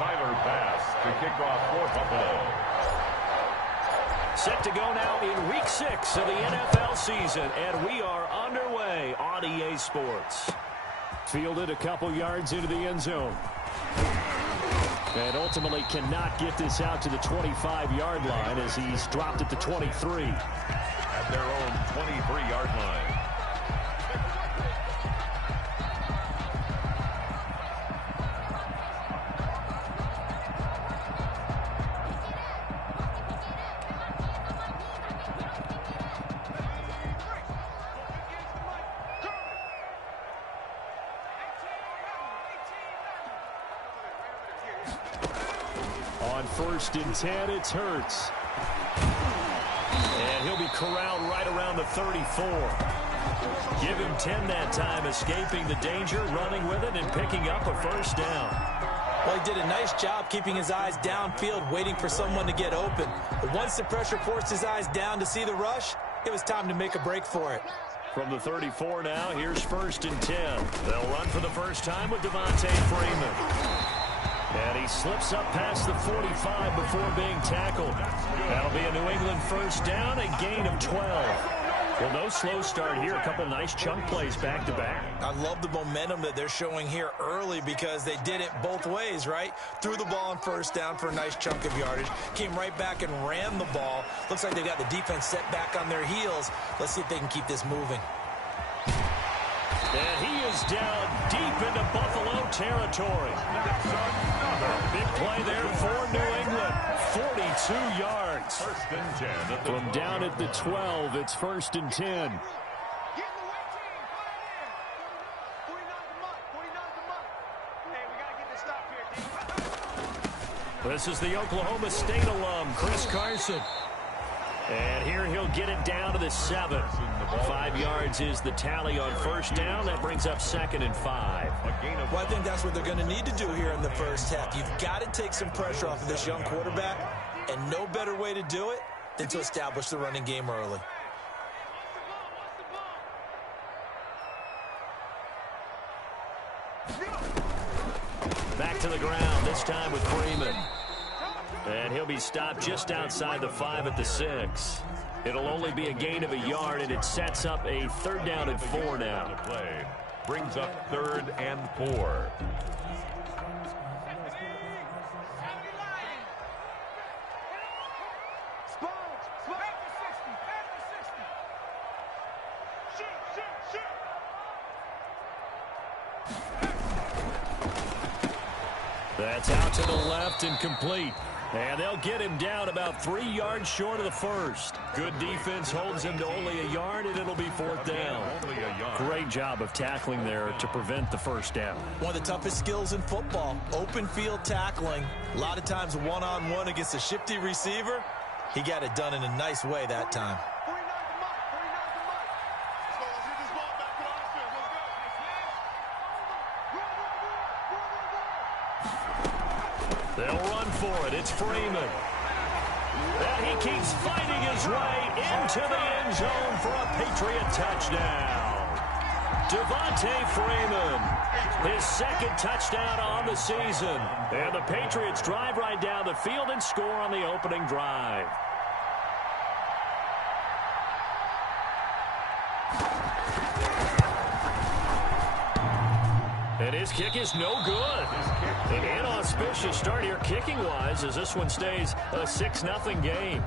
Tyler Bass to kick off for Buffalo. Set to go now in Week 6 of the NFL season, and we are underway on EA Sports. Fielded a couple yards into the end zone. And ultimately cannot get this out to the 25-yard line as he's dropped at the 23. At their own 23-yard line. On 1st and 10, it's Hurts. And he'll be corralled right around the 34. Give him 10 that time, escaping the danger, running with it, and picking up a first down. Well, he did a nice job keeping his eyes downfield, waiting for someone to get open. But once the pressure forced his eyes down to see the rush, it was time to make a break for it. From the 34 now, here's 1st and 10. They'll run for the first time with Devontae Freeman. And he slips up past the 45 before being tackled. That'll be a New England first down, a gain of 12. Well, no slow start here. A couple nice chunk plays back-to-back. I love the momentum that they're showing here early because they did it both ways, right? Threw the ball on first down for a nice chunk of yardage. Came right back and ran the ball. Looks like they got the defense set back on their heels. Let's see if they can keep this moving. And he is down deep into Buffalo territory. Big play there for New England. 42 yards. First and 10. From down at the 12, it's 1st and 10. This is the Oklahoma State alum, Chris Carson. And here he'll get it down to the 7. 5 yards is the tally on first down. That brings up 2nd and 5. Well, I think that's what they're going to need to do here in the first half. You've got to take some pressure off of this young quarterback, and no better way to do it than to establish the running game early. Back to the ground, this time with Freeman. And he'll be stopped just outside the 5 at the 6. It'll only be a gain of a yard, and it sets up a 3rd down and 4 now. Play brings up 3rd and 4. That's out to the left and complete. And they'll get him down about 3 yards short of the first. Good defense holds him to only a yard, and it'll be 4th down. Great job of tackling there to prevent the first down. One of the toughest skills in football, open field tackling. A lot of times one-on-one against a shifty receiver. He got it done in a nice way that time. They'll run for it. It's Freeman. And he keeps fighting his way into the end zone for a Patriot touchdown. Devontae Freeman, his 2nd touchdown on the season. And the Patriots drive right down the field and score on the opening drive. And his kick is no good. An inauspicious start here kicking-wise as this one stays a 6-0 game.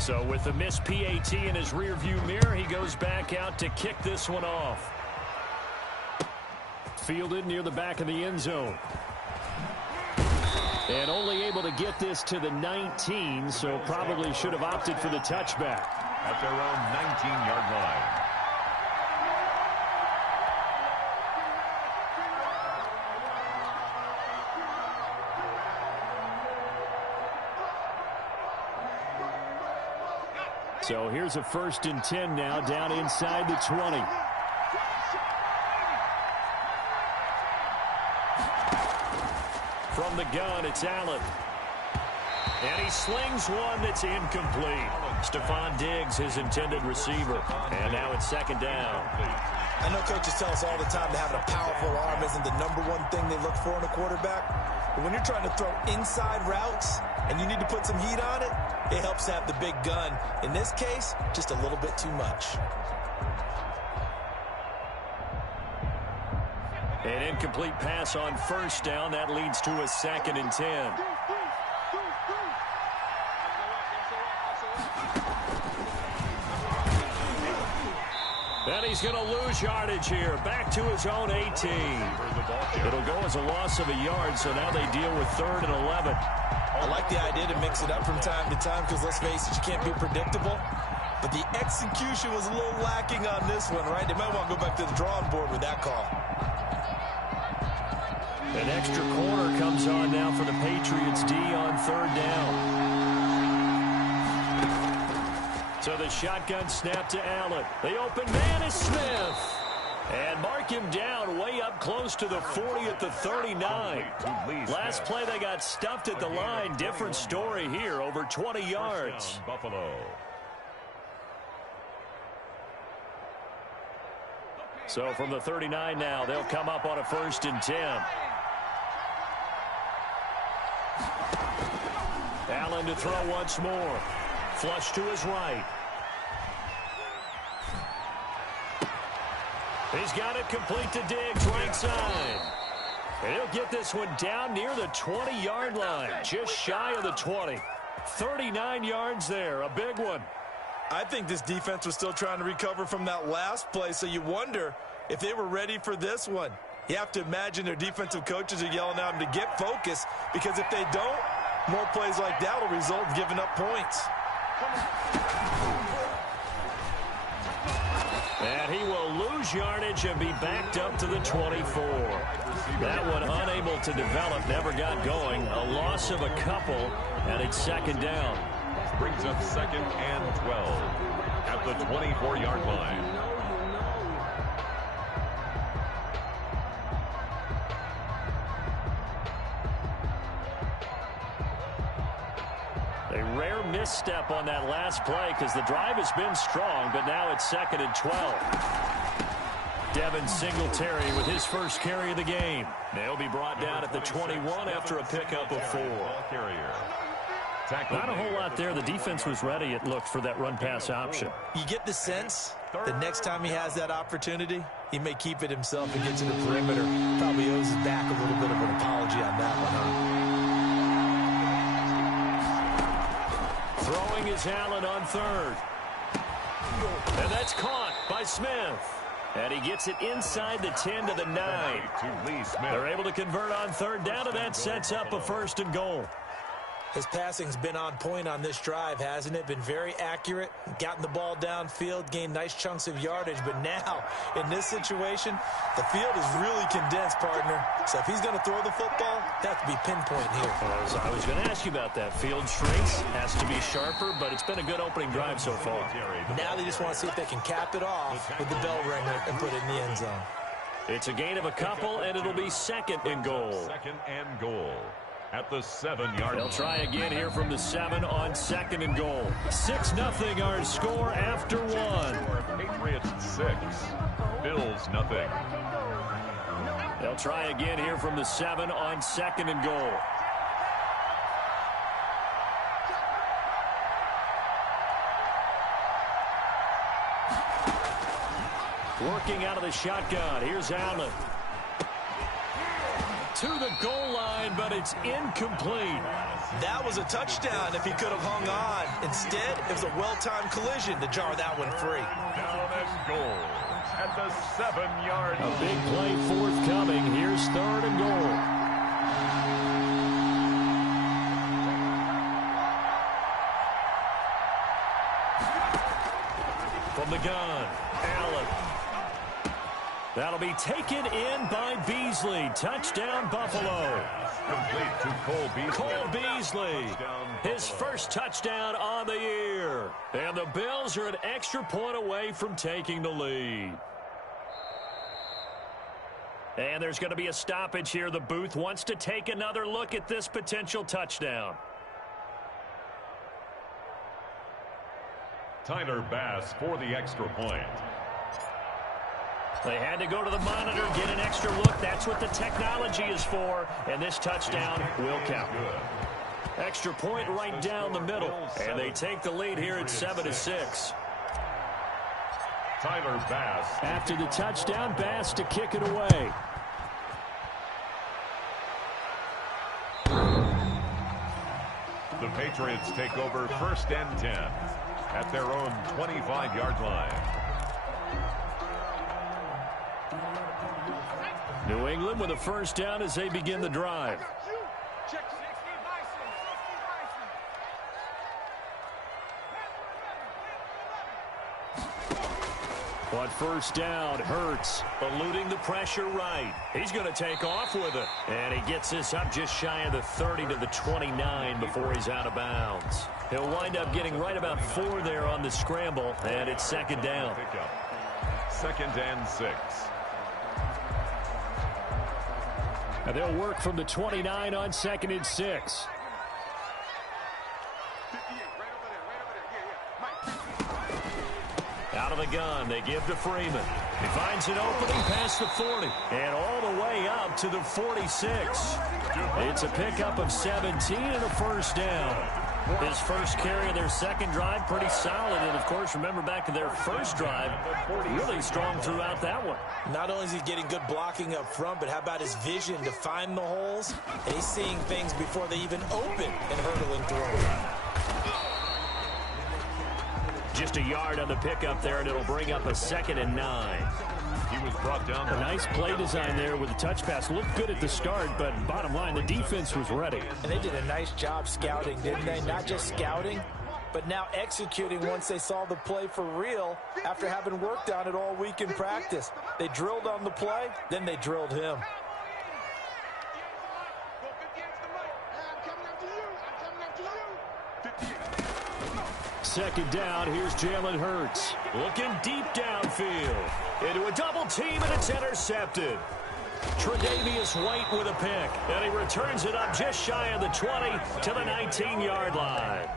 So with the missed PAT in his rearview mirror, he goes back out to kick this one off. Fielded near the back of the end zone. And only able to get this to the 19, so probably should have opted for the touchback. At their own 19-yard line. So here's a 1st and 10 now down inside the 20. From the gun, it's Allen. And he slings one that's incomplete. Stephon Diggs, his intended receiver. And now it's 2nd down. I know coaches tell us all the time that having a powerful arm isn't the #1 thing they look for in a quarterback. But when you're trying to throw inside routes and you need to put some heat on it, it helps to have the big gun. In this case, just a little bit too much. An incomplete pass on first down. That leads to a 2nd and 10. And he's going to lose yardage here. Back to his own 18. It'll go as a loss of a yard, so now they deal with 3rd and 11. I like the idea to mix it up from time to time because, let's face it, you can't be predictable. But the execution was a little lacking on this one, right? They might want to go back to the drawing board with that call. An extra corner comes on now for the Patriots D on 3rd down. So the shotgun snap to Allen. The open man is Smith. And mark him down way up close to the 40 at the 39. Last play they got stuffed at the line. Different story here, over 20 yards. Buffalo. So from the 39 now, they'll come up on a 1st and 10. Allen to throw once more. Flush to his right. He's got it complete to Diggs, right side. And he'll get this one down near the 20-yard line, just shy of the 20. 39 yards there, a big one. I think this defense was still trying to recover from that last play, so you wonder if they were ready for this one. You have to imagine their defensive coaches are yelling at them to get focused, because if they don't, more plays like that will result in giving up points. And he will lose yardage and be backed up to the 24. That one unable to develop, never got going. A loss of a couple, and it's 2nd down. Brings up 2nd and 12 at the 24-yard line. A rare misstep on that last play because the drive has been strong, but now it's 2nd and 12. Devin Singletary with his first carry of the game. They'll be brought down at the 21 after a pickup of 4. Not a whole lot there. The defense was ready, it looked, for that run-pass option. You get the sense that next time he has that opportunity, he may keep it himself and get to the perimeter. Probably owes his back a little bit of an apology on that one, huh? Throwing is Allen on 3rd. And that's caught by Smith. And he gets it inside the 10 to the 9. They're able to convert on 3rd down, and that sets up a 1st and goal. His passing's been on point on this drive, hasn't it? Been very accurate, gotten the ball downfield, gained nice chunks of yardage. But now, in this situation, the field is really condensed, partner. So if he's going to throw the football, that has to be pinpoint here. I was going to ask you about that. Field shrinks, has to be sharper, but it's been a good opening drive so far. Now they just want to see if they can cap it off with the bell ringer and put it in the end zone. It's a gain of a couple, and it'll be 2nd and goal. 2nd and goal at the 7-yard line. They'll try again here from the 7 on 2nd and goal. 6-0 our score after 1. Patriots 6, Bills nothing. They'll try again here from the 7 on 2nd and goal. Working out of the shotgun. Here's Allen. To the goal line, but it's incomplete. That was a touchdown if he could have hung on. Instead, it was a well-timed collision to jar that one free. Down and goal at the 7-yard line. A big play forthcoming. Here's 3rd and goal. From the gun, Allen. That'll be taken in by Beasley. Touchdown, Buffalo. Complete to Cole Beasley. Cole Beasley, his first touchdown on the year. And the Bills are an extra point away from taking the lead. And there's going to be a stoppage here. The booth wants to take another look at this potential touchdown. Tyler Bass for the extra point. They had to go to the monitor, get an extra look. That's what the technology is for. And this touchdown will count. Extra point right down the middle. And they take the lead here at 7-6. Tyler Bass. After the touchdown, Bass to kick it away. The Patriots take over 1st and 10 at their own 25-yard line. New England with a first down as they begin the drive. On first down, Hurts eluding the pressure right. He's going to take off with it. And he gets this up just shy of the 30 to the 29 before he's out of bounds. He'll wind up getting right about 4 there on the scramble, and it's 2nd down. 2nd and 6. And they'll work from the 29 on 2nd and 6. Out of the gun, they give to Freeman. He finds an opening past the 40 and all the way up to the 46. It's a pickup of 17 and a first down. His first carry of their second drive, pretty solid. And, of course, remember back to their first drive, really strong throughout that one. Not only is he getting good blocking up front, but how about his vision to find the holes? And he's seeing things before they even open and hurdling through them. Just a yard on the pickup there, and it'll bring up a 2nd and 9. He was brought down. A nice play design there with the touch pass. Looked good at the start, but bottom line, the defense was ready. And they did a nice job scouting, didn't they? Not just scouting, but now executing once they saw the play for real after having worked on it all week in practice. They drilled on the play, then they drilled him. Second down, here's Jalen Hurts. Looking deep downfield. Into a double team, and it's intercepted. Tre'Davious White with a pick. And he returns it up just shy of the 20 to the 19-yard line.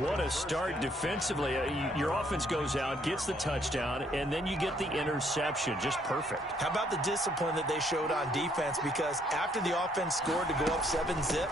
What a start defensively. Your offense goes out, gets the touchdown, and then you get the interception. Just perfect. How about the discipline that they showed on defense? Because after the offense scored to go up 7-zip,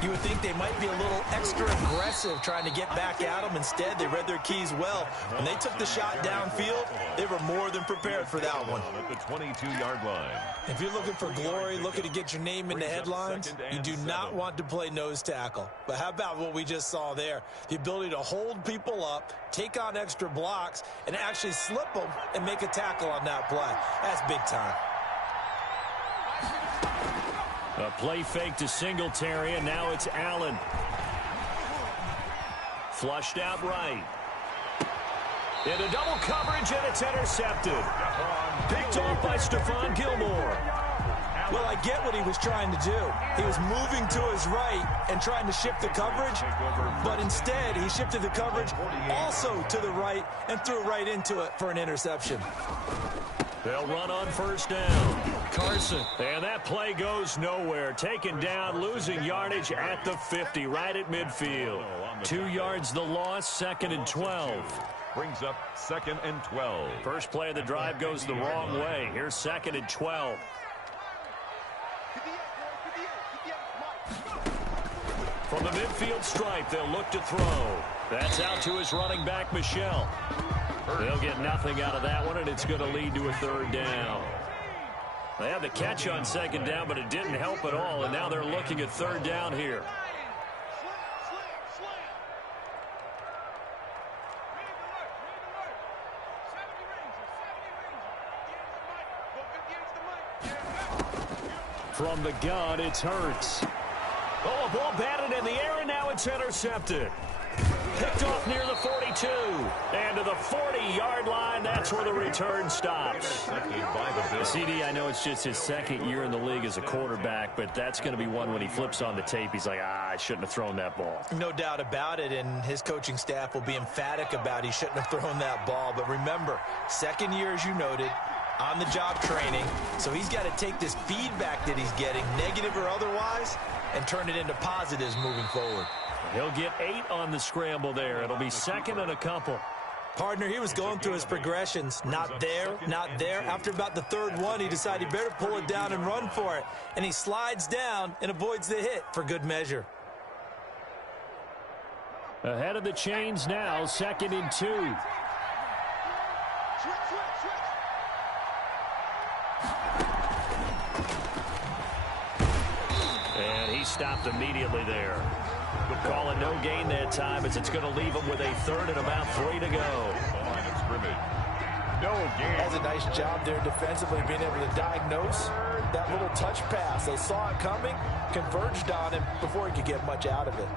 you would think they might be a little extra aggressive trying to get back at them. Instead, they read their keys well. When they took the shot downfield, they were more than prepared for that one. At the 22-yard line. If you're looking for glory, looking to get your name in the headlines, you do not want to play nose tackle. But how about what we just saw there? The ability to hold people up, take on extra blocks, and actually slip them and make a tackle on that play. That's big time. A play fake to Singletary, and now it's Allen. Flushed out right. Into double coverage, and it's intercepted. Picked off by Stephon Gilmore. Well, I get what he was trying to do. He was moving to his right and trying to shift the coverage, but instead he shifted the coverage also to the right and threw right into it for an interception. They'll run on first down. Carson. And that play goes nowhere. Taken down, losing yardage at the 50, right at midfield. 2 yards the loss, 2nd and 12. Brings up 2nd and 12. First play of the drive goes the wrong way. Here's 2nd and 12. From the midfield stripe, they'll look to throw. That's out to his running back, Michel. They'll get nothing out of that one, and it's going to lead to a 3rd down. They had the catch on 2nd down, but it didn't help at all, and now they're looking at 3rd down here. From the gun, it's Hurts. Oh, a ball batted in the air, and now it's intercepted. Picked off near the 42. And to the 40-yard line, that's where the return stops. CD, I know it's just his 2nd year in the league as a quarterback, but that's going to be one when he flips on the tape. He's like, I shouldn't have thrown that ball. No doubt about it, and his coaching staff will be emphatic about he shouldn't have thrown that ball. But remember, 2nd year, as you noted, on-the-job training. So he's got to take this feedback that he's getting, negative or otherwise, and turn it into positives moving forward. He'll get 8 on the scramble there. It'll be 2nd and a couple. Partner, he was going through his progressions. Not there, not there. After about the third one, he decided he better pull it down and run for it. And he slides down and avoids the hit for good measure. Ahead of the chains now, 2nd and 2. And he stopped immediately there. Would call it no gain that time as it's going to leave him with a 3rd and about 3 to go. Line of scrimmage. No gain. That's a nice job there defensively, being able to diagnose that little touch pass. They saw it coming, converged on him before he could get much out of it.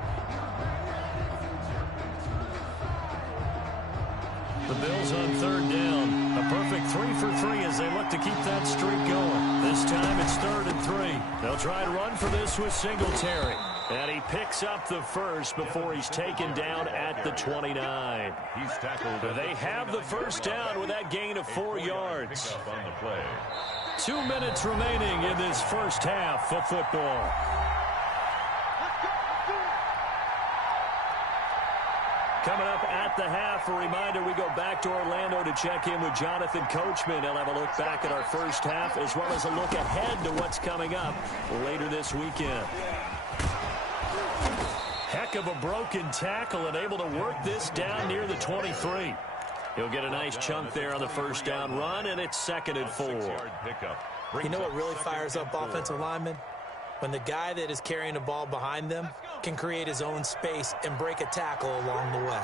The Bills on 3rd down. A perfect 3 for 3 as they look to keep that streak going. This time it's 3rd and 3. They'll try to run for this with Singletary. And he picks up the first before he's taken down at the 29. He's tackled. They have the first down with that gain of 4 yards. On the play. 2 minutes remaining in this first half of football. Coming up at the half, a reminder, we go back to Orlando to check in with Jonathan Coachman. He'll have a look back at our first half as well as a look ahead to what's coming up later this weekend. Heck of a broken tackle and able to work this down near the 23. He'll get a nice chunk there on the first down run, and it's 2nd and 4. You know what really fires up offensive linemen? When the guy that is carrying the ball behind them can create his own space and break a tackle along the way.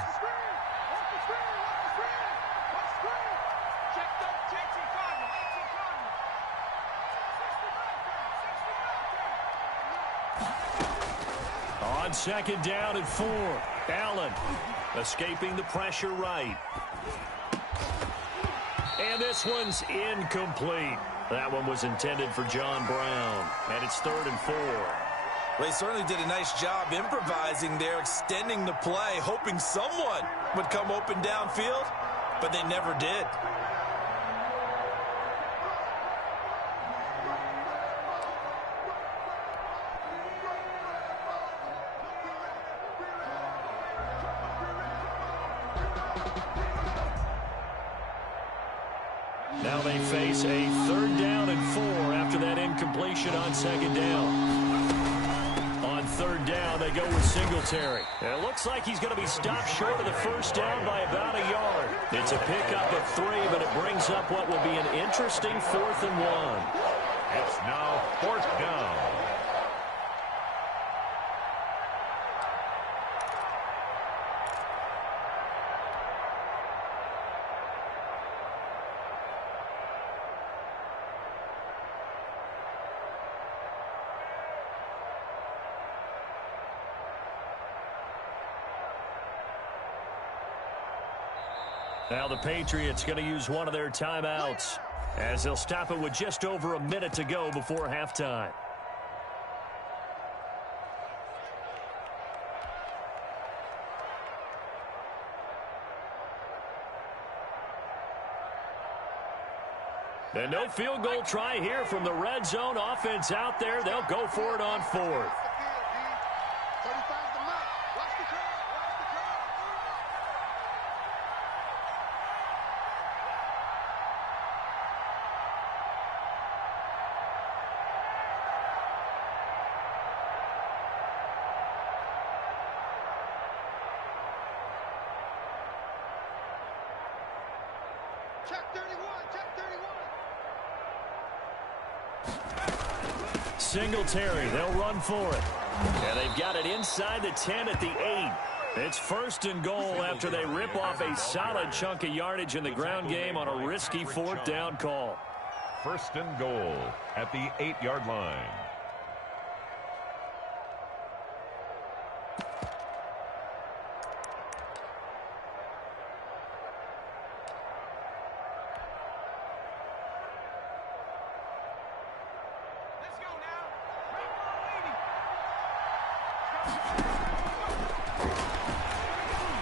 On 2nd down and 4. Allen escaping the pressure right. And this one's incomplete. That one was intended for John Brown. And it's 3rd and 4. Well, they certainly did a nice job improvising there, extending the play, hoping someone would come open downfield, but they never did. Now they face a 3rd down and 4 after that incompletion on 2nd down. On 3rd down, they go with Singletary. And it looks like he's going to be stopped short of the first down by about a yard. It's a pickup of 3, but it brings up what will be an interesting 4th and 1. It's now 4th down. Now the Patriots going to use one of their timeouts as they'll stop it with just over a minute to go before halftime. And no field goal try here from the red zone offense out there. They'll go for it on 4th. Singletary, they'll run for it. And they've got it inside the 10 at the 8. It's 1st and goal after they rip off a solid chunk of yardage in the ground game on a risky 4th down call. 1st and goal at the 8-yard line.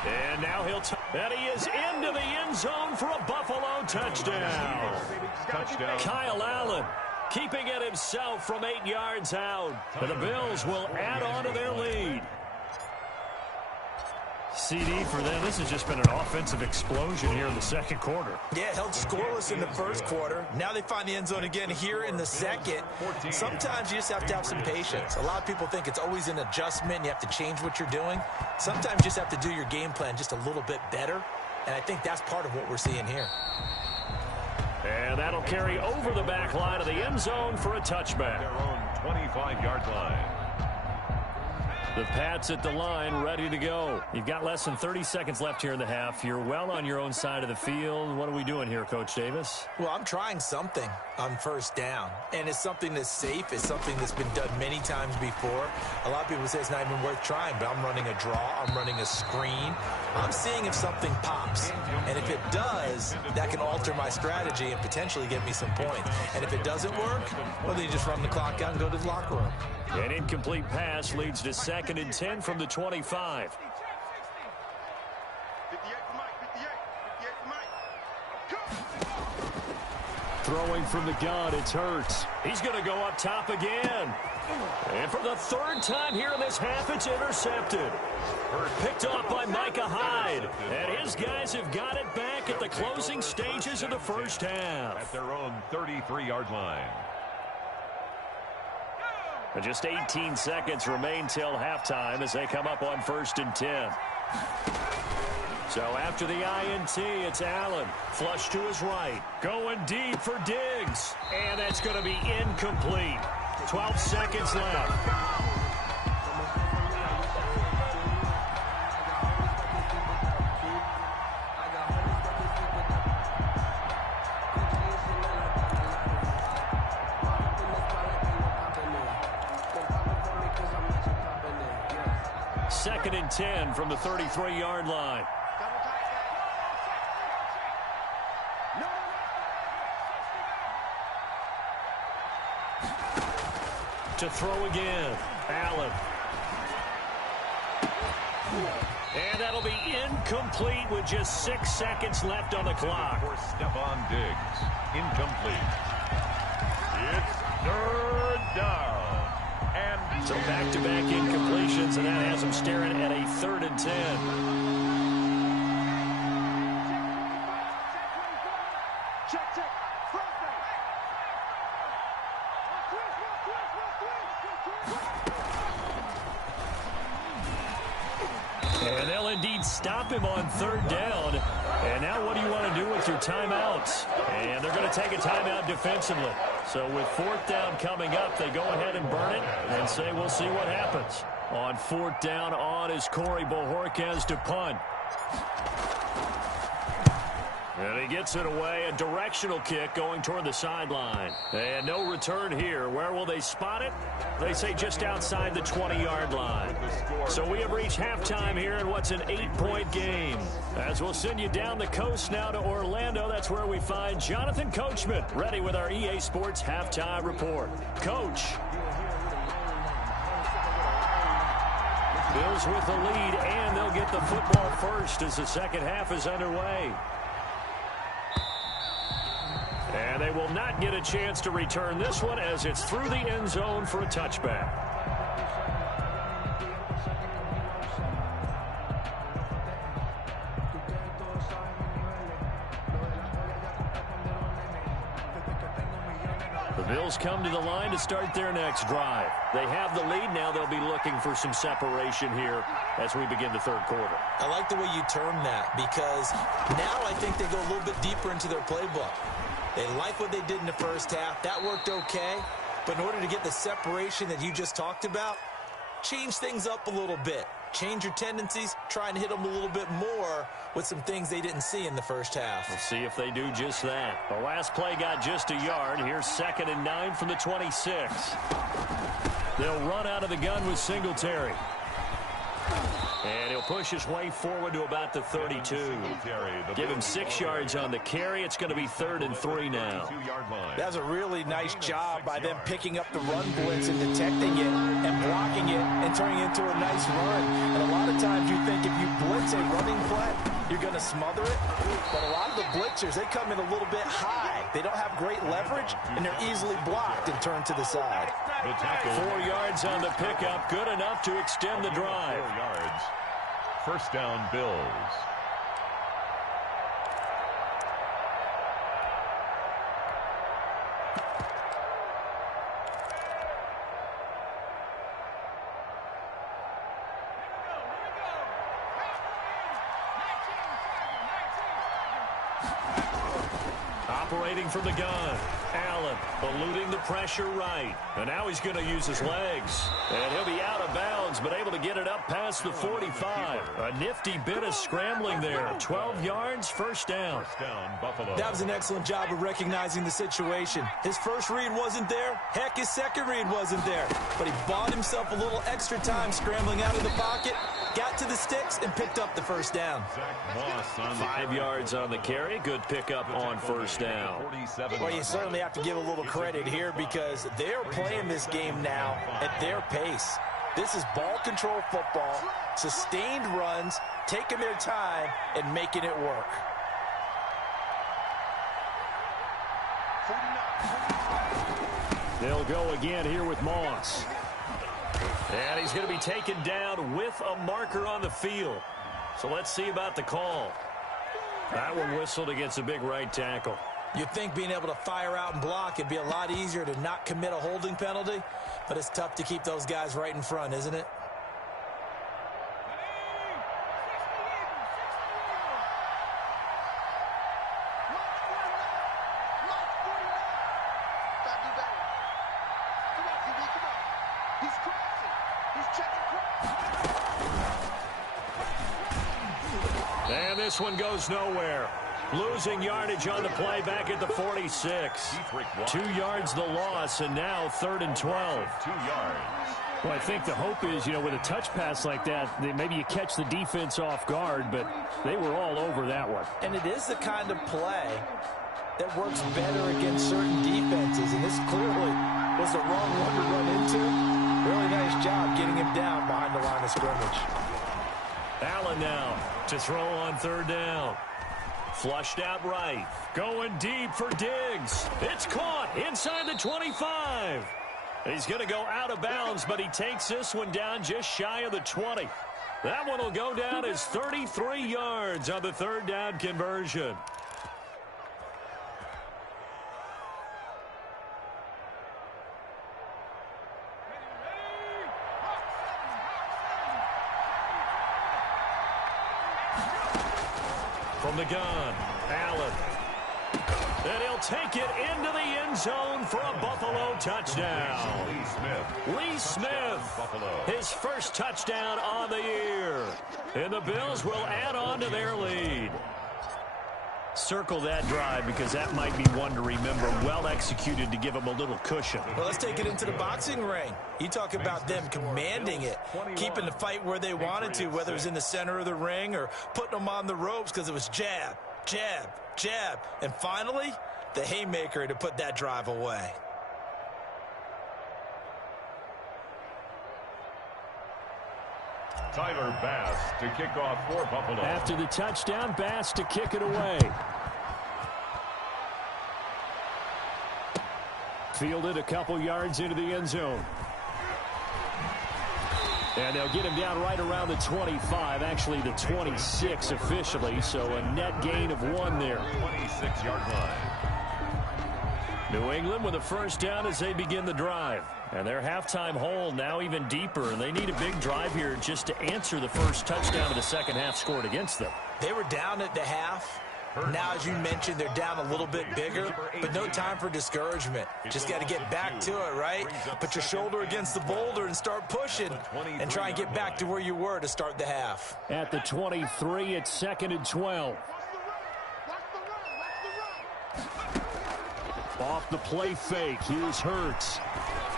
And now and he is into the end zone for a Buffalo touchdown. Kyle Allen keeping it himself from 8 yards out. And the Bills will add on to their lead. CD for them. This has just been an offensive explosion here in the second quarter. Yeah, held scoreless in the first quarter. Now they find the end zone again here in the second. Sometimes you just have to have some patience. A lot of people think it's always an adjustment. You have to change what you're doing. Sometimes you just have to do your game plan just a little bit better. And I think that's part of what we're seeing here. And that'll carry over the back line of the end zone for a touchback. Their own 25-yard line. The Pats at the line, ready to go. You've got less than 30 seconds left here in the half. You're well on your own side of the field. What are we doing here, Coach Davis? Well, I'm trying something on first down, and it's something that's safe. It's something that's been done many times before. A lot of people say it's not even worth trying, but I'm running a draw. I'm running a screen. I'm seeing if something pops, and if it does, that can alter my strategy and potentially get me some points. And if it doesn't work, well, then you just run the clock out and go to the locker room. An incomplete pass leads to 2nd and 10 from the 25. Throwing from the gun, it's Hurts. He's going to go up top again. And for the third time here in this half, it's intercepted. Picked off by Micah Hyde. And his guys have got it back at the closing stages of the first half. At their own 33-yard line. Just 18 seconds remain till halftime as they come up on 1st and 10. So after the INT, it's Allen. Flush to his right. Going deep for Diggs. And that's going to be incomplete. 12 seconds left. Second and 10 from the 33-yard line. To throw again, Allen. And that'll be incomplete with just 6 seconds left on the clock. For Stephon Diggs, incomplete. It's 3rd down. And so back-to-back incompletions, and that has them staring at a 3rd and 10. And they'll indeed stop him on 3rd down. And now what do you want to do with your timeouts? And they're going to take a timeout defensively. So with 4th down coming up, they go ahead and burn it and say we'll see what happens. On 4th down, on is Corey Bojorquez to punt. And he gets it away, a directional kick going toward the sideline. And no return here. Where will they spot it? They say just outside the 20-yard line. So we have reached halftime here in what's an 8-point game. As we'll send you down the coast now to Orlando, that's where we find Jonathan Coachman, ready with our EA Sports Halftime Report. Coach. Bills with the lead, and they'll get the football first as the second half is underway. And they will not get a chance to return this one as it's through the end zone for a touchback. The Bills come to the line to start their next drive. They have the lead. Now they'll be looking for some separation here as we begin the 3rd quarter. I like the way you term that because now I think they go a little bit deeper into their playbook. They like what they did in the first half. That worked okay. But in order to get the separation that you just talked about, change things up a little bit. Change your tendencies. Try and hit them a little bit more with some things they didn't see in the first half. We'll see if they do just that. The last play got just a yard. Here's 2nd and 9 from the 26. They'll run out of the gun with Singletary. And he'll push his way forward to about the 32. Give him 6 yards on the carry. It's going to be 3rd and 3 now. That's a really nice job by them picking up the run blitz and detecting it and blocking it and turning it into a nice run. And a lot of times you think if you blitz a running play, you're going to smother it. But a lot of the blitzers, they come in a little bit high. They don't have great leverage, and they're easily blocked and turned to the side. 4 yards on the pickup. Good enough to extend the drive. 4 yards. First down, Bills. Operating from the gun. Allen eluding the pressure right. And now he's going to use his legs. And he'll be out of bounds, but able to get it up past the 45. A nifty bit of scrambling there. 12 yards, first down. Buffalo. That was an excellent job of recognizing the situation. His first read wasn't there. Heck, his second read wasn't there. But he bought himself a little extra time scrambling out of the pocket, got to the sticks, and picked up the first down. 5 yards on the carry. Good pickup on first down. Well, you certainly have to give a little credit here because they're playing this game now at their pace. This is ball control football, sustained runs, taking their time, and making it work. They'll go again here with Moss. And he's going to be taken down with a marker on the field. So let's see about the call. That one whistled against a big right tackle. You'd think being able to fire out and block it'd be a lot easier to not commit a holding penalty, but it's tough to keep those guys right in front, isn't it? And this one goes nowhere. Losing yardage on the play back at the 46. 2 yards the loss, and now 3rd and 12. 2 yards. Well, I think the hope is, with a touch pass like that, maybe you catch the defense off guard, but they were all over that one. And it is the kind of play that works better against certain defenses, and this clearly was the wrong one to run into. Really nice job getting him down behind the line of scrimmage. Allen now to throw on 3rd down. Flushed out right. Going deep for Diggs. It's caught inside the 25. He's going to go out of bounds, but he takes this one down just shy of the 20. That one will go down as 33 yards on the 3rd down conversion. From the gun, Allen. And he'll take it into the end zone for a Buffalo touchdown. Lee Smith, his first touchdown on the year. And the Bills will add on to their lead. Circle that drive because that might be one to remember. Well executed to give them a little cushion. Well, let's take it into the boxing ring. You talk about them commanding it, keeping the fight where they wanted to, whether it was in the center of the ring or putting them on the ropes because it was jab, jab, jab. And finally, the haymaker to put that drive away. Tyler Bass to kick off for Buffalo. After the touchdown, Bass to kick it away. Fielded a couple yards into the end zone. And they'll get him down right around the 25, actually the 26 officially, so a net gain of 1 there. 26-yard line. New England with a first down as they begin the drive. And their halftime hole now even deeper, and they need a big drive here just to answer the first touchdown of the second half scored against them. They were down at the half. Now, as you mentioned, they're down a little bit bigger, but no time for discouragement. Just got to get back to it, right? Put your shoulder against the boulder and start pushing and try and get back to where you were to start the half. At the 23, it's 2nd and 12. Off the play fake, here's Hurts.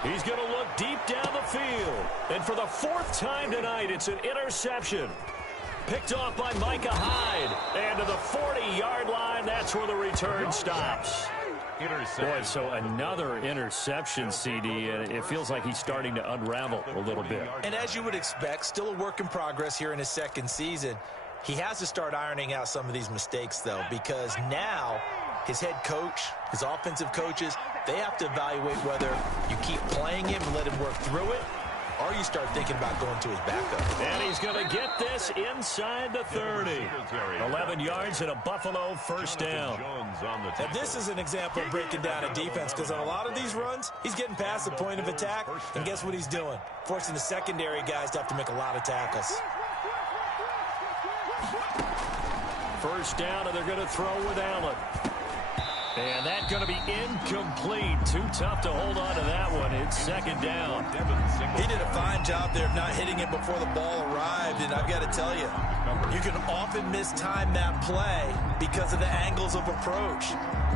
He's going to look deep down the field. And for the 4th time tonight, it's an interception. Picked off by Micah Hyde. And to the 40-yard line, that's where the return stops. Boy, so another interception, CD, and it feels like he's starting to unravel a little bit. And as you would expect, still a work in progress here in his second season. He has to start ironing out some of these mistakes, though, because now his head coach, his offensive coaches, they have to evaluate whether you keep playing him and let him work through it, or you start thinking about going to his backup. And he's going to get this inside the 30. 11 yards and a Buffalo first down. And this is an example of breaking down a defense, because on a lot of these runs, he's getting past the point of attack, and guess what he's doing? Forcing the secondary guys to have to make a lot of tackles. First down, and they're going to throw with Allen. And that's going to be incomplete. Too tough to hold on to that one. It's second down. He did a fine job there of not hitting it before the ball arrived, and I've got to tell you, you can often mistime that play because of the angles of approach.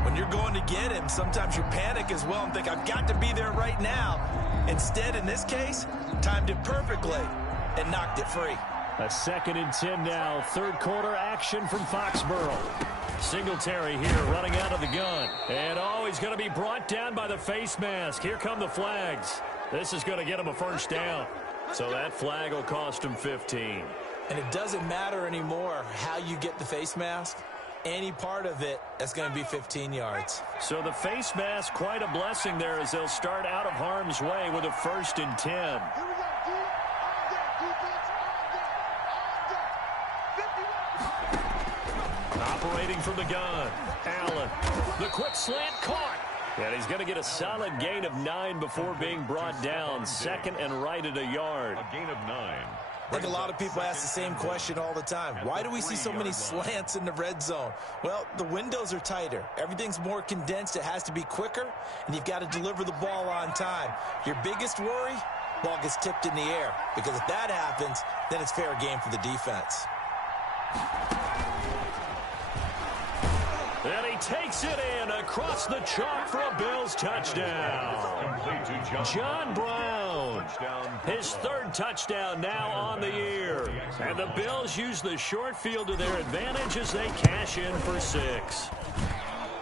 When you're going to get him, sometimes you panic as well and think, I've got to be there right now. Instead, in this case, timed it perfectly and knocked it free. A 2nd and 10 now. Third quarter action from Foxborough. Singletary here running out of the gun. And he's going to be brought down by the face mask. Here come the flags. This is going to get him a first down. So that flag will cost him 15. And it doesn't matter anymore how you get the face mask. Any part of it, that's going to be 15 yards. So the face mask, quite a blessing there as they'll start out of harm's way with a 1st and 10. Operating from the gun, Allen. The quick slant caught. And he's going to get a solid gain of 9 before being brought down. 2nd and right at a yard. A gain of 9. I think a lot of people ask the same question all the time. Why do we see so many slants in the red zone? Well, the windows are tighter. Everything's more condensed. It has to be quicker, and you've got to deliver the ball on time. Your biggest worry? Ball gets tipped in the air, because if that happens, then it's fair game for the defense. And he takes it in across the chalk for a Bills touchdown. John Brown, his 3rd touchdown now on the year. And the Bills use the short field to their advantage as they cash in for 6.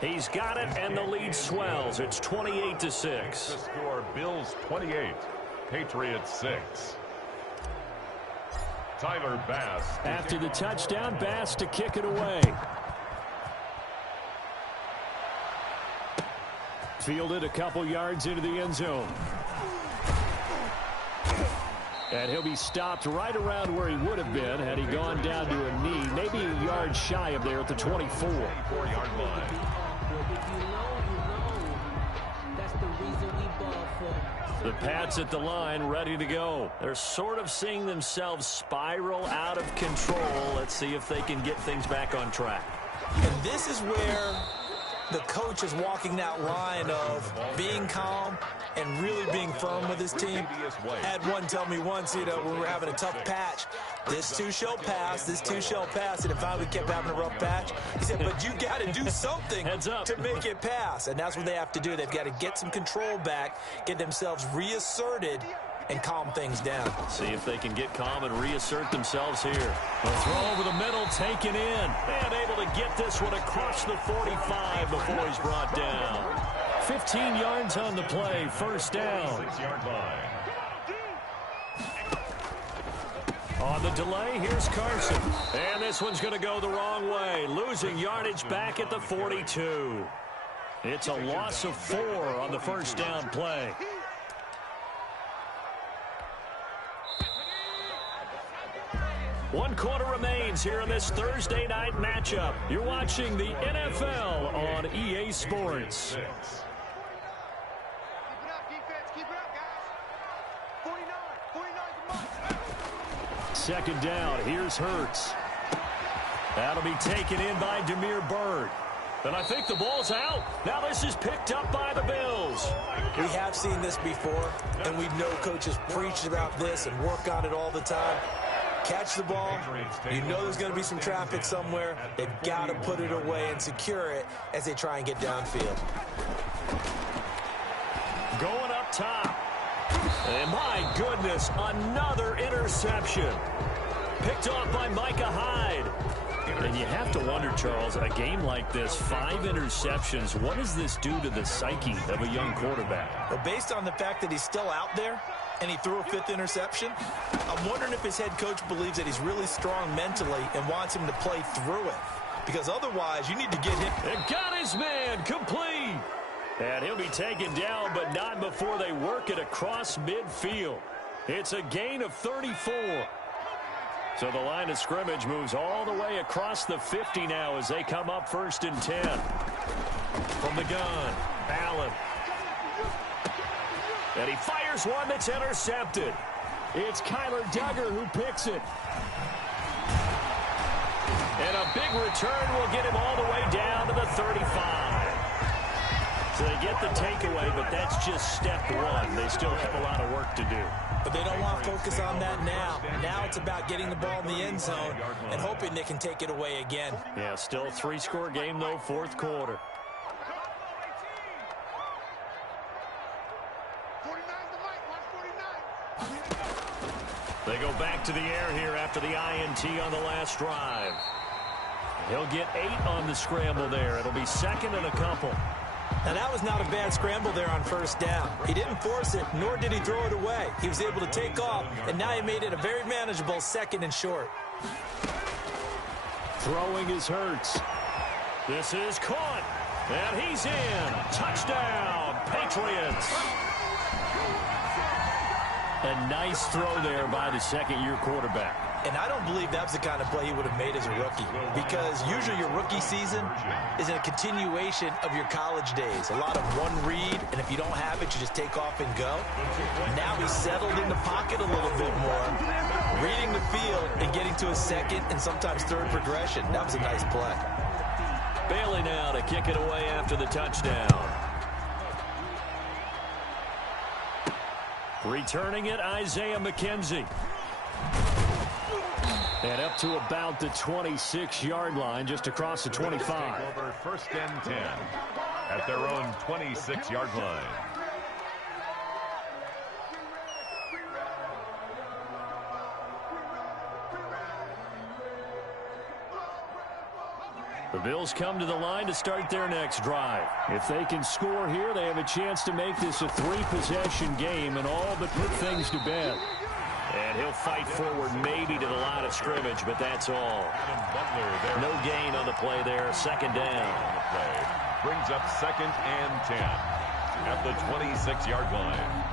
He's got it, and the lead swells. It's 28-6. The score, Bills 28, Patriots 6. Tyler Bass. After the touchdown, Bass to kick it away. Fielded a couple yards into the end zone. And he'll be stopped right around where he would have been had he gone down to a knee, maybe a yard shy of there at the 24. 4-yard line. The Pats at the line, ready to go. They're sort of seeing themselves spiral out of control. Let's see if they can get things back on track. And this is where the coach is walking that line of being calm and really being firm with his team. I had one tell me once, when we were having a tough patch, this too shall pass, this too shall pass, and if finally we kept having a rough patch, he said, but you got to do something to make it pass, and that's what they have to do. They've got to get some control back, get themselves reasserted, and calm things down. See if they can get calm and reassert themselves here. A throw over the middle, taken in, and able to get this one across the 45 before he's brought down. 15 yards on the play, first down. 6-yard line. On the delay, here's Carson. And this one's going to go the wrong way, losing yardage back at the 42. It's a loss of 4 on the first down play. One quarter remains here in this Thursday night matchup. You're watching the NFL on EA Sports. Second down, here's Hurts. That'll be taken in by Damiere Byrd. And I think the ball's out. Now this is picked up by the Bills. We have seen this before, and we know coaches preach about this and work on it all the time. Catch the ball. You know there's going to be some traffic somewhere. They've got to put it away and secure it as they try and get downfield. Going up top. And my goodness, another interception. Picked off by Micah Hyde. And you have to wonder, Charles, a game like this, 5 interceptions, what does this do to the psyche of a young quarterback? Well, based on the fact that he's still out there and he threw a 5th interception, I'm wondering if his head coach believes that he's really strong mentally and wants him to play through it. Because otherwise, you need to get him. And got his man complete. And he'll be taken down, but not before they work it across midfield. It's a gain of 34. So the line of scrimmage moves all the way across the 50 now as they come up 1st and 10. From the gun, Allen. And he fires one that's intercepted. It's Kyler Duggar who picks it. And a big return will get him all the way down to the 35. So they get the takeaway, but that's just step one. They still have a lot of work to do. But they don't want to focus on that now. Now it's about getting the ball in the end zone and hoping they can take it away again. Yeah, still a 3-score game, though, 4th quarter. They go back to the air here after the INT on the last drive. He'll get 8 on the scramble there. It'll be 2nd and a couple. Now, that was not a bad scramble there on 1st down. He didn't force it, nor did he throw it away. He was able to take off, and now he made it a very manageable 2nd and short. Throwing is Hurts. This is caught, and he's in. Touchdown, Patriots. A nice throw there by the second-year quarterback. And I don't believe that was the kind of play he would have made as a rookie, because usually your rookie season is a continuation of your college days. A lot of one read, and if you don't have it, you just take off and go. Now he's settled in the pocket a little bit more, reading the field and getting to a 2nd and sometimes 3rd progression. That was a nice play. Bailey now to kick it away after the touchdown. Returning it, Isaiah McKenzie. And up to about the 26-yard line, just across the 25. Over 1st and 10 at their own 26-yard line. The Bills come to the line to start their next drive. If they can score here, they have a chance to make this a 3-possession game and all but put things to bed. And he'll fight forward maybe to the line of scrimmage, but that's all. No gain on the play there. 2nd down. Brings up 2nd and 10 at the 26-yard line.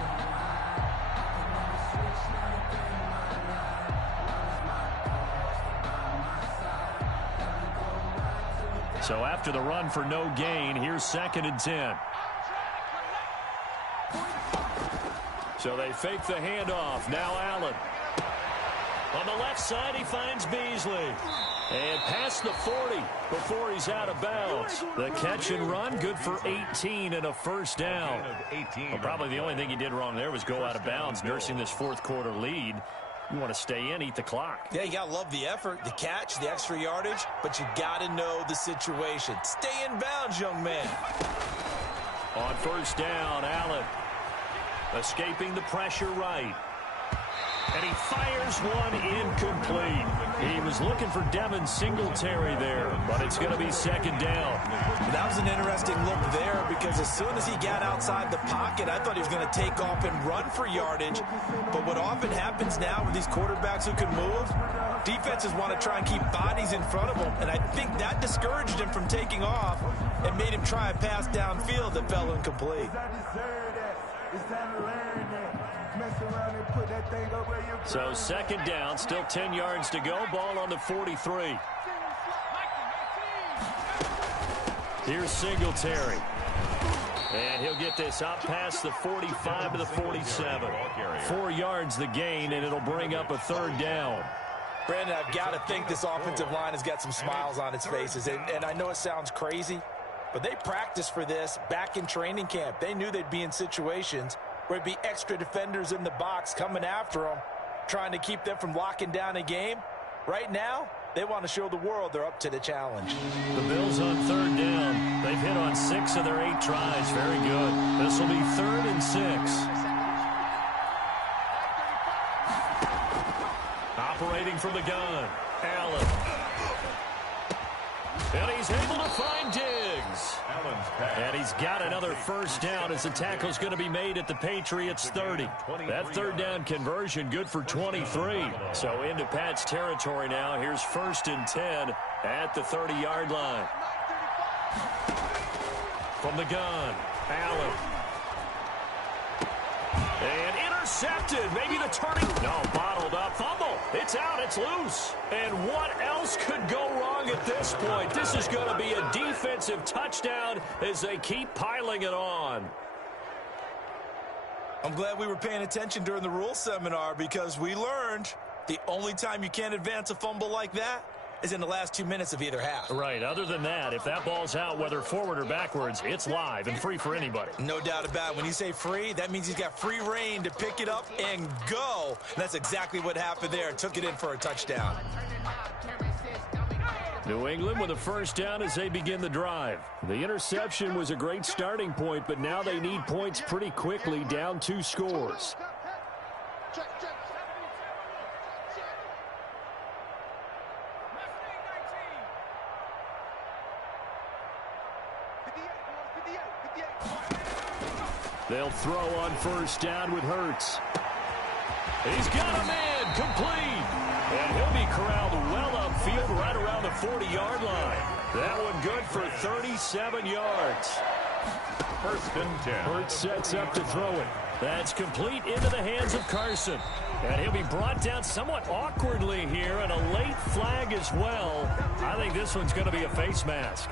So after the run for no gain, here's 2nd and 10. So they fake the handoff. Now Allen. On the left side, he finds Beasley. And past the 40 before he's out of bounds. The catch and run, good for 18 and a 1st down. Well, probably the only thing he did wrong there was go out of bounds, nursing this 4th quarter lead. You want to stay in, eat the clock. Yeah, you got to love the effort, the catch, the extra yardage, but you got to know the situation. Stay in bounds, young man. On 1st down, Allen. Escaping the pressure right. And he fires one incomplete. He was looking for Devin Singletary there, but it's going to be 2nd down. That was an interesting look there because as soon as he got outside the pocket, I thought he was going to take off and run for yardage. But what often happens now with these quarterbacks who can move, defenses want to try and keep bodies in front of them, and I think that discouraged him from taking off and made him try a pass downfield that fell incomplete. So 2nd down, still 10 yards to go. Ball on the 43. Here's Singletary. And he'll get this out past the 45 to the 47. 4 yards the gain, and it'll bring up a 3rd down. Brandon, I've got to think this offensive line has got some smiles on its faces. And I know it sounds crazy, but they practiced for this back in training camp. They knew they'd be in situations where it'd be extra defenders in the box coming after them, trying to keep them from locking down a game. Right now, they want to show the world they're up to the challenge. The Bills on 3rd down. They've hit on 6 of their 8 tries. Very good. This will be 3rd and 6. Operating from the gun, Allen. And he's able to find Diggs. And he's got another 1st down as the tackle's going to be made at the Patriots 30. That 3rd down conversion good for 23. So into Pat's territory now. Here's 1st and 10 at the 30-yard line. From the gun, Allen. And intercepted. Maybe the turning. No, bottled up. Fumble. It's out. It's loose. And what else could go wrong at this point? This is going to be a defensive touchdown as they keep piling it on. I'm glad we were paying attention during the rule seminar because we learned the only time you can't advance a fumble like that is in the last 2 minutes of either half. Right. Other than that, if that ball's out, whether forward or backwards, it's live and free for anybody. No doubt about it. When you say free, that means he's got free reign to pick it up and go. And that's exactly what happened there. Took it in for a touchdown. New England with a first down as they begin the drive. The interception was a great starting point, but now they need points pretty quickly, down 2 scores. They'll throw on first down with Hurts. He's got him in, complete. And he'll be corralled well upfield right around the 40-yard line. That one good for 37 yards. First and 10. Hurts sets up to throw it. That's complete into the hands of Carson. And he'll be brought down somewhat awkwardly here, and a late flag as well. I think this one's going to be a face mask.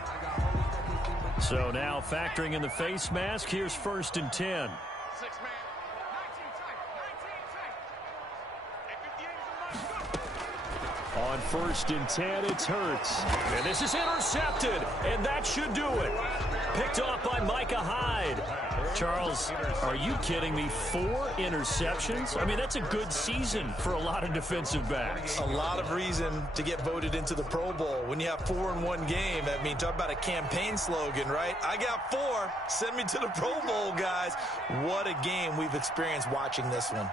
So now factoring in the face mask, here's first and 10. On first and 10, it's Hurts. And this is intercepted, and that should do it. Picked off by Micah Hyde. Charles, are you kidding me? 4 interceptions? I mean, that's a good season for a lot of defensive backs. A lot of reason to get voted into the Pro Bowl. When you have 4 in one game, I mean, talk about a campaign slogan, right? I got 4. Send me to the Pro Bowl, guys. What a game we've experienced watching this one.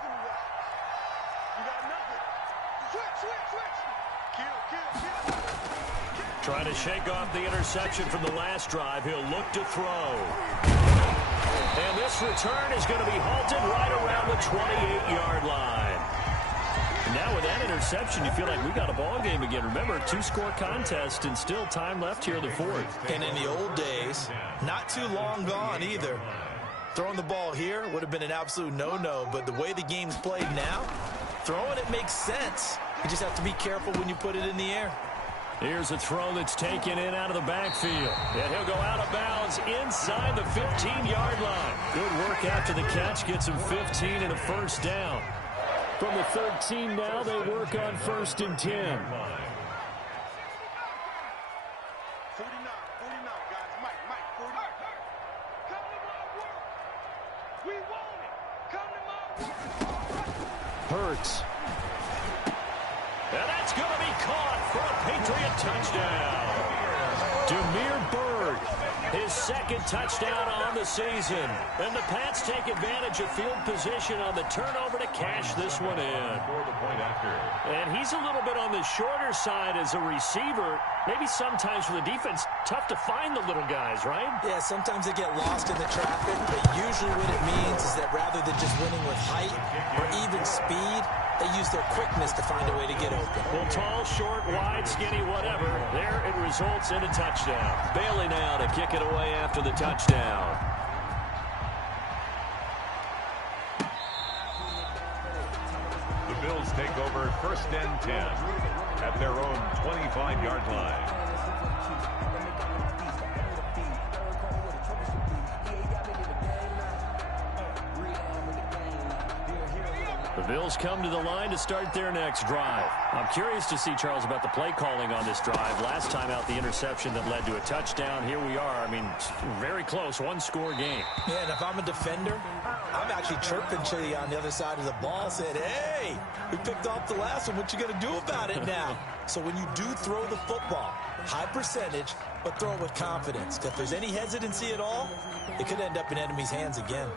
Trying to shake off the interception from the last drive. He'll look to throw. And this return is going to be halted right around the 28-yard line. Now with that interception, you feel like we got a ball game again. Remember, 2-score contest and still time left here in the 4th. And in the old days, not too long gone either. Throwing the ball here would have been an absolute no-no, but the way the game's played now, throwing it makes sense. You just have to be careful when you put it in the air. Here's a throw that's taken in out of the backfield. And he'll go out of bounds inside the 15-yard line. Good work after the catch. Gets him 15 and a first down. From the 13 now, they work on first and 10. 49, guys. Mike, 49. Come to my work. We want it. Come to my work. Hurts. And that's going to be caught for a Patriot touchdown. Demir Bird, his second touchdown on the season. And the Pats take advantage of field position on the turnover to cash this one in. And he's a little bit on the shorter side as a receiver. Maybe sometimes for the defense, tough to find the little guys, right? Yeah, sometimes they get lost in the traffic, but usually what it means is that rather than just winning with height or even speed, they use their quickness to find a way to get open. Well, tall, short, wide, skinny, whatever. There it results in a touchdown. Bailey now to kick it away after the touchdown. The Bills take over first and 10 at their own 25-yard line. The Bills come to the line to start their next drive. I'm curious to see, Charles, about the play calling on this drive. Last time out, the interception that led to a touchdown. Here we are. I mean, very close, 1-score game. Yeah, and if I'm a defender, I'm actually chirping to you on the other side of the ball, saying, hey, we picked off the last one. What you going to do about it now? So when you do throw the football, high percentage, but throw it with confidence. If there's any hesitancy at all, it could end up in enemy's hands again.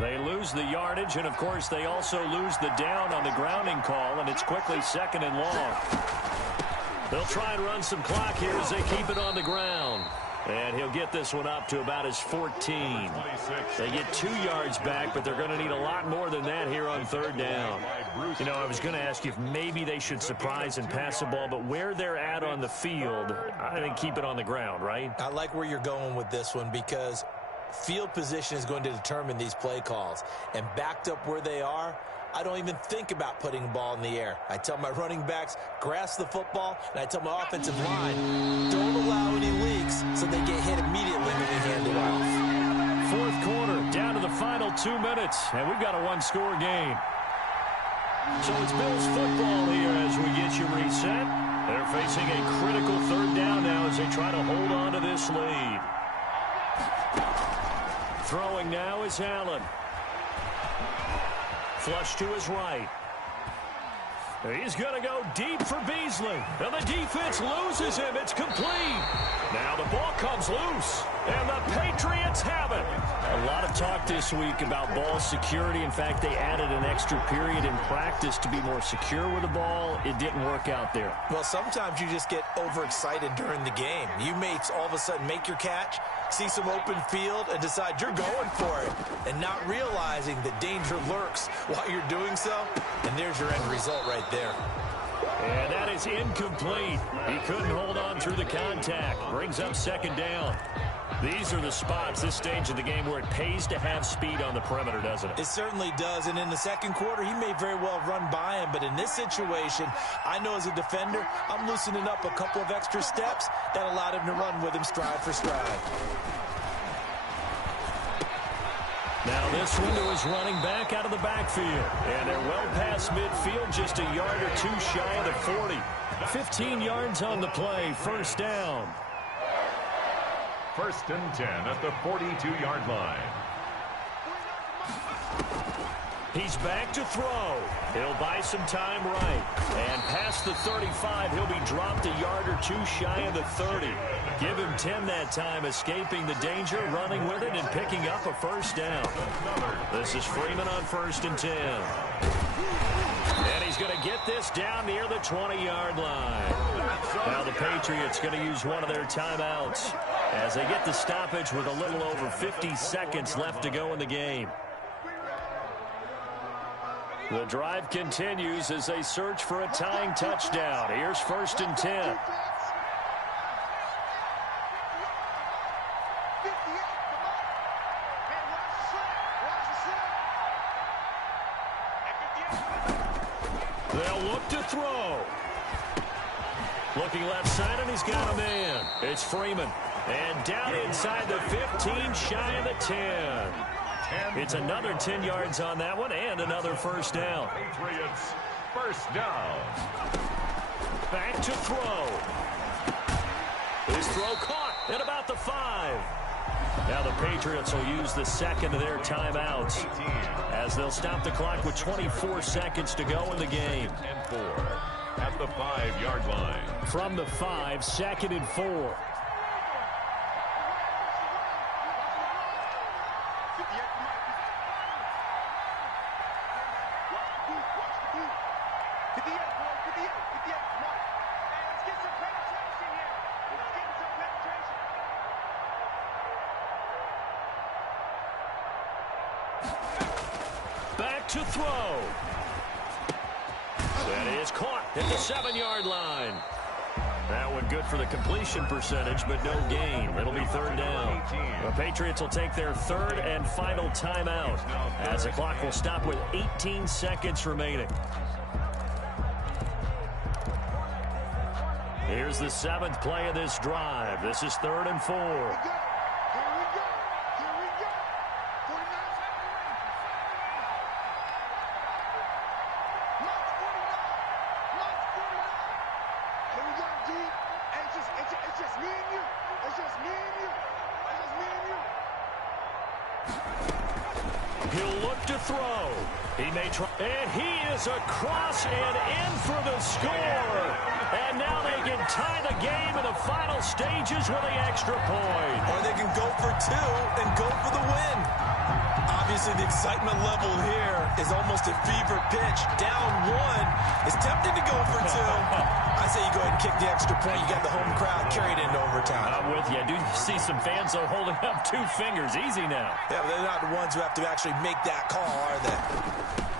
They lose the yardage, and, of course, they also lose the down on the grounding call, and it's quickly 2nd and long. They'll try and run some clock here as they keep it on the ground. And he'll get this one up to about his 14. They get 2 yards back, but they're going to need a lot more than that here on third down. You know, I was going to ask you if maybe they should surprise and pass the ball, but where they're at on the field, I think keep it on the ground, right? I like where you're going with this one because field position is going to determine these play calls. And backed up where they are, I don't even think about putting the ball in the air. I tell my running backs, grasp the football, and I tell my offensive line, don't allow any leaks so they get hit immediately when we hand it off. Fourth quarter, down to the final 2 minutes, and we've got a one-score game. So it's Bills football here as we get you reset. They're facing a critical third down now as they try to hold on to this lead. Throwing now is Allen. Flush to his right. He's going to go deep for Beasley. And the defense loses him. It's complete. Now the ball comes loose. And the Patriots have it. A lot of talk this week about ball security. In fact, they added an extra period in practice to be more secure with the ball. It didn't work out there. Well, sometimes you just get overexcited during the game. You may all of a sudden make your catch, see some open field, and decide you're going for it, and not realizing that danger lurks while you're doing so. And there's your end result right there. And that is incomplete. He couldn't hold on through the contact. Brings up second down. These are the spots, this stage of the game, where it pays to have speed on the perimeter, doesn't it? It certainly does. And in the second quarter, he may very well run by him. But in this situation, I know as a defender, I'm loosening up a couple of extra steps that allowed him to run with him stride for stride. Now this window is running back out of the backfield. And they're well past midfield, just a yard or two shy of the 40. 15 yards on the play, first down. First and 10 at the 42-yard line. He's back to throw. He'll buy some time right. And past the 35, he'll be dropped a yard or two shy of the 30. Give him 10 that time, escaping the danger, running with it, and picking up a first down. This is Freeman on first and 10. And he's going to get this down near the 20-yard line. Now the Patriots going to use one of their timeouts as they get the stoppage with a little over 50 seconds left to go in the game. The drive continues as they search for a tying touchdown. Here's first and 10. They'll look to throw. Looking left side, and he's got a man. It's Freeman. And down inside the 15, shy of the 10. It's another 10 yards on that one, and another first down. Patriots, first down. Back to throw. His throw caught at about the 5. Now the Patriots will use the second of their timeouts as they'll stop the clock with 24 seconds to go in the game. And 4 at the 5-yard line. From the 5, second and 4. Back to throw. That is caught at the 7-yard line. That one good for the completion percentage, but no gain. It'll be third down. The Patriots will take their third and final timeout as the clock will stop with 18 seconds remaining. Here's the 7th play of this drive. This is third and 4. He'll look to throw. He may try. And he is across and in for the score. And now they can tie the game in the final stages with the extra point. Or they can go for 2 and go for the win. Obviously, the excitement level here is almost a fever pitch. Down 1 is tempted to go for 2. I say you go ahead and kick the extra point. You got the home crowd carried into overtime. I'm with you. I do see some fans though holding up 2 fingers. Easy now. Yeah, but they're not the ones who have to actually make that call, are they?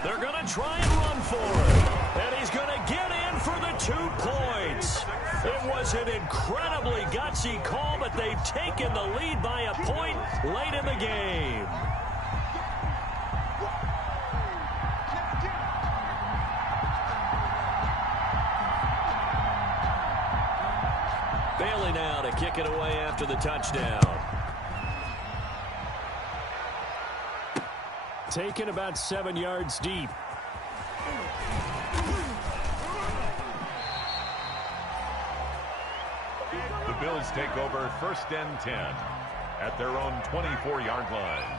They're going to try and run for it. And he's going to get in for the 2 points. It was an incredibly gutsy call, but they've taken the lead by a point late in the game. Bailey now to kick it away after the touchdown. Taken about 7 yards deep. The Bills take over 1st and 10 at their own 24-yard line.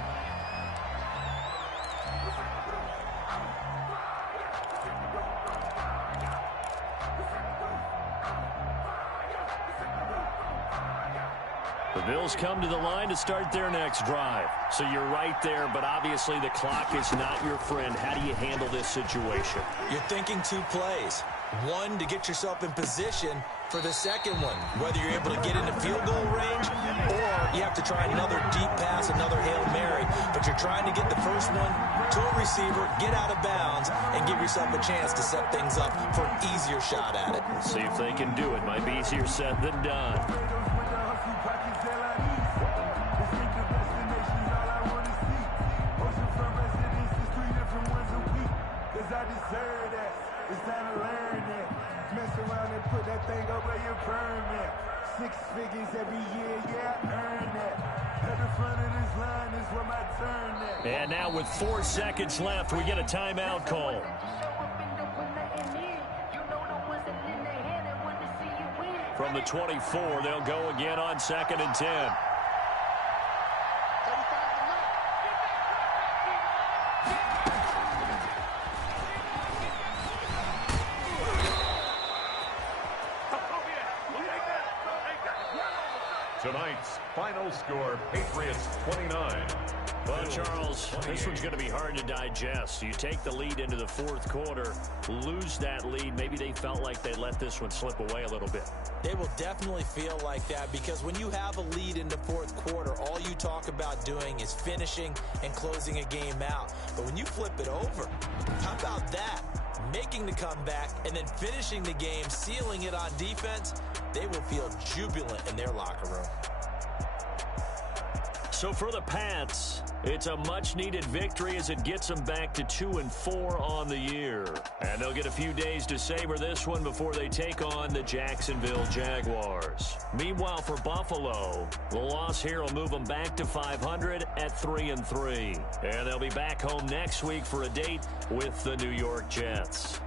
The Bills come to the line to start their next drive. So you're right there, but obviously the clock is not your friend. How do you handle this situation? You're thinking 2 plays. One, to get yourself in position for the second one, whether you're able to get into field goal range or you have to try another deep pass, another Hail Mary. But you're trying to get the first one to a receiver, get out of bounds, and give yourself a chance to set things up for an easier shot at it. See if they can do it. Might be easier said than done. Six figures every year, yeah, earn that. At the front of this line is where my turn at. And now with 4 seconds left, we get a timeout call. From the 24, they'll go again on 2nd and 10. Tonight's final score, Patriots 29. Well, Charles, this one's going to be hard to digest. You take the lead into the 4th quarter, lose that lead. Maybe they felt like they let this one slip away a little bit. They will definitely feel like that because when you have a lead in the 4th quarter, all you talk about doing is finishing and closing a game out. But when you flip it over, how about that? Making the comeback and then finishing the game, sealing it on defense, they will feel jubilant in their locker room. So for the Pats, it's a much-needed victory as it gets them back to 2-4 on the year. And they'll get a few days to savor this one before they take on the Jacksonville Jaguars. Meanwhile, for Buffalo, the loss here will move them back to 500 at 3-3. And they'll be back home next week for a date with the New York Jets.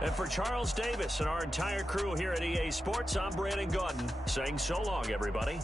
And for Charles Davis and our entire crew here at EA Sports, I'm Brandon Gaudin saying so long, everybody.